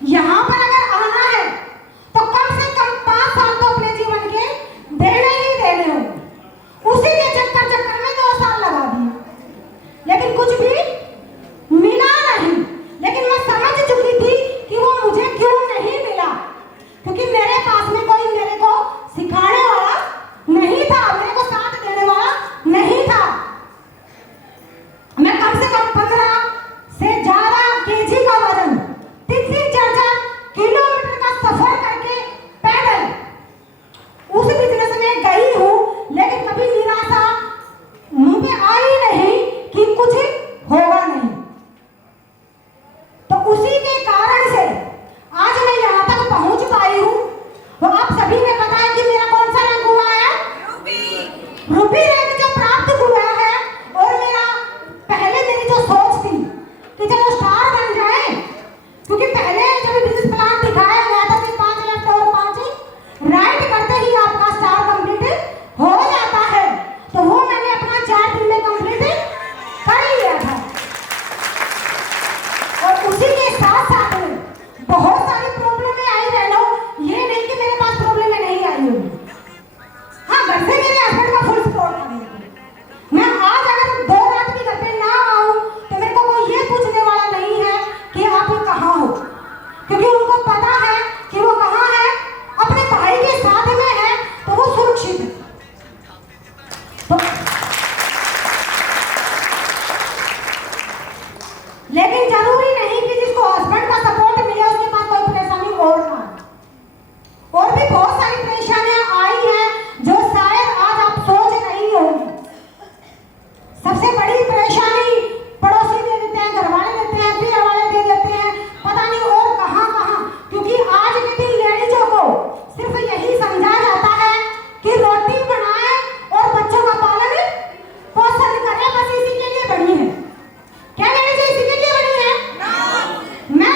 यहाँ पर अगर आना है तो कम से कम 5 साल तो अपने जीवन के देने ही देने होंगे। उसी के चक्कर में 2 साल लगा दिए, लेकिन कुछ भी मिला नहीं। लेकिन मैं समझ चुकी थी कि वो मुझे क्यों नहीं मिला, क्योंकि मेरे पास में कोई मेरे को सिखाने वाला नहीं था, मेरे को साथ देने वाला नहीं था। मैं कम से कम 15 से ज्यादा केजी का वजन 3-4 किलोमीटर का सफर करके पैदल उस बिजनेस में गई हूँ, लेकिन कभी निराशा मुंह पे आई नहीं कि कुछ होगा नहीं। तो उसी के कारण से आज मैं यहाँ तक पहुँच पाई हूँ। वो आप सभी ने पता है कि मेरा कौन सा रंग हुआ है? रूबी रंग जो प्राप्त हुआ है। और मेरा पहले मेरी जो सोच थी कि चलो स्टार बन जाए, क्योंकि पहले जब बिजनेस प्लान दिखाया गया था कि 5 लेफ्ट और 5 राइट करते ही आपका स्टार कंप्लीट हो जाता है, तो वो मैंने अपना 4 दिन में कंप्लीट कर लिया था। और उसी के साथ साथ में बहुत सारी प्रॉब्लमें आई बहनों, ये नहीं कि मेरे पास प्रॉब्लमें नहीं आई होगी। हाँ, घर से मेरे हस्बैंड का फुल सपोर्ट था। मैं आज अगर 2 रात भी घर पे ना आऊं तो मेरे को कोई ये पूछने वाला नहीं है कि आप कहाँ हो, क्योंकि उनको पता है कि वो कहाँ है, अपने भाई के साथ में है, तो वो सुरक्षित है। तो लेकिन जरूरी नहीं कि जिसको हस्बैंड का सपोर्ट मिले उसके पास कोई परेशानी और ना आए। और भी बहुत सारी परेशानियां आई हैं जो शायद आज आप सोच नहीं होंगे। सबसे बड़ी परेशानी पड़ोसी दे देते हैं, घर वाले देते हैं, पीर वाले दे देते हैं, पता नहीं और कहां कहां। क्योंकि आज के दिन लेडीजों को सिर्फ यही समझा जाता है कि रोटी बनाए और बच्चों का पालन पोषण करे, बस इसी के लिए बनी है। क्या लेडीज इसी के लिए बनी है? मैं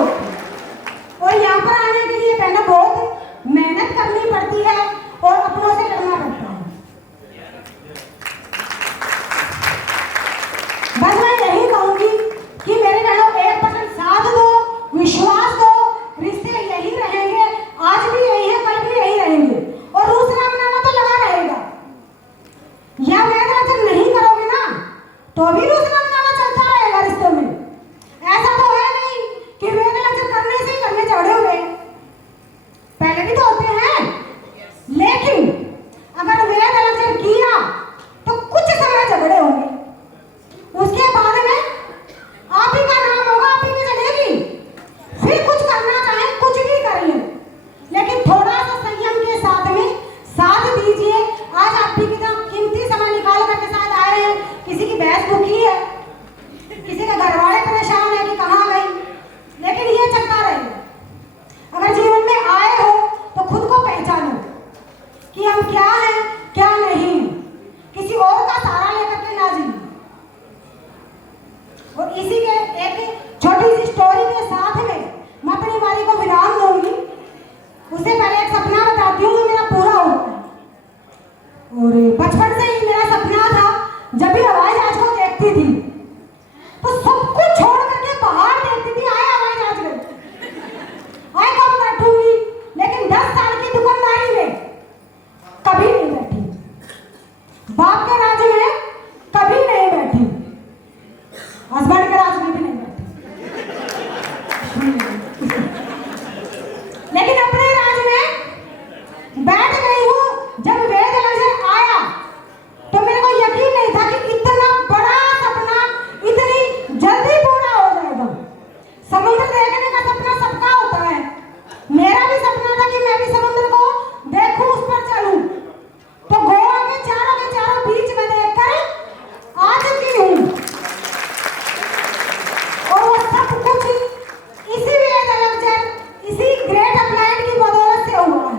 होती है। और यहाँ पर आने के लिए पहले बहुत मेहनत करनी पड़ती है और अपनों से करना पड़ता है। बस मैं यही कहूंगी कि मेरे बहनों 1% साथ दो, विश्वास दो, रिश्ते यही रहेंगे, आज भी यही है, कल भी यही रहेंगे और दूसरा मनाना तो लगा रहेगा। या वेद रचन नहीं करोगे ना तो भी दूसरा मनाना चलता रहेगा रिश्तों में। ऐसा तो है नहीं कि वेद रचन करने से ही घर में झगड़े हुए, पहले भी तो होते हैं, लेकिन अगर वेद रचन किया तो कुछ समय झगड़े होंगे, उसके बाद में आप ही का नाम होगा, आप ही की चलेगी, फिर कुछ करना चाहे कुछ भी करिए, लेकिन थोड़ा सा संयम के साथ में साथ दीजिए। आज आप भी कितना कीमती समय निकाल करके साथ आए हैं, किसी की भैंस दुखी है, किसी के घर वाले परेशान है कि कहाँ गई, लेकिन ये चलता रहेगा। अगर जीवन में आए हो तो खुद को पहचानो कि हम क्या हैं क्या नहीं, किसी और का सहारा लेकर के ना जिए। और इसी के एक छोटी सी स्टोरी के साथ में मैं अपनी बारी को विराम दूंगी। उससे पहले एक सपना बताती हूँ जो मेरा पूरा हुआ है। और बचपन से ही मेरा सपना था, जब भी हवाई जहाज को देखती थी तो सब कुछ छोड़ करके बाहर देखती थी, आए हवाई जहाज में, आए कब बैठूंगी, लेकिन 10 साल की दुकानदारी में कभी नहीं बैठी, बाप के राज में कभी नहीं बैठी, हस्बैंड के राज में भी नहीं बैठी, लेकिन अपने राज में बैठ गई हूँ। जब वेद नजर आया तो मेरे को यकीन नहीं था कि इतना बड़ा सपना इतनी जल्दी पूरा हो जाएगा। समुद्र देखने का सपना सबका होता है, मेरा भी सपना था कि मैं भी समुद्र को देखूं, उस पर चलूं, तो गोवा के चारों बीच में देखकर आ चुकी हूँ। और वो सब कुछ इसी वेद लेक्चर, इसी ग्रेट अपलाइड की बदौलत से हुआ है।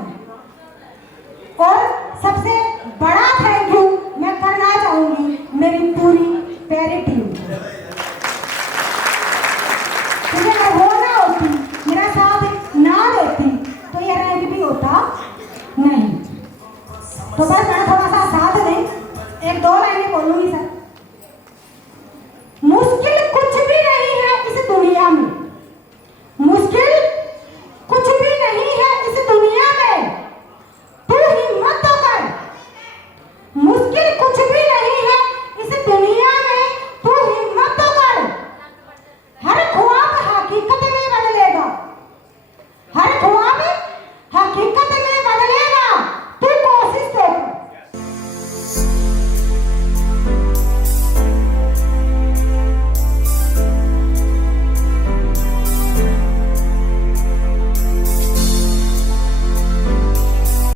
और सबसे बड़ा थैंक यू मैं करना चाहूंगी मेरी पूरी प्यारी टीम को। मुझे अगर वो ना होती, मेरा साथ ना देती तो ये रैंक भी होता नहीं। तो बस मैं थोड़ा सा साथ दें, 1-2 लाइनें बोलूंगी।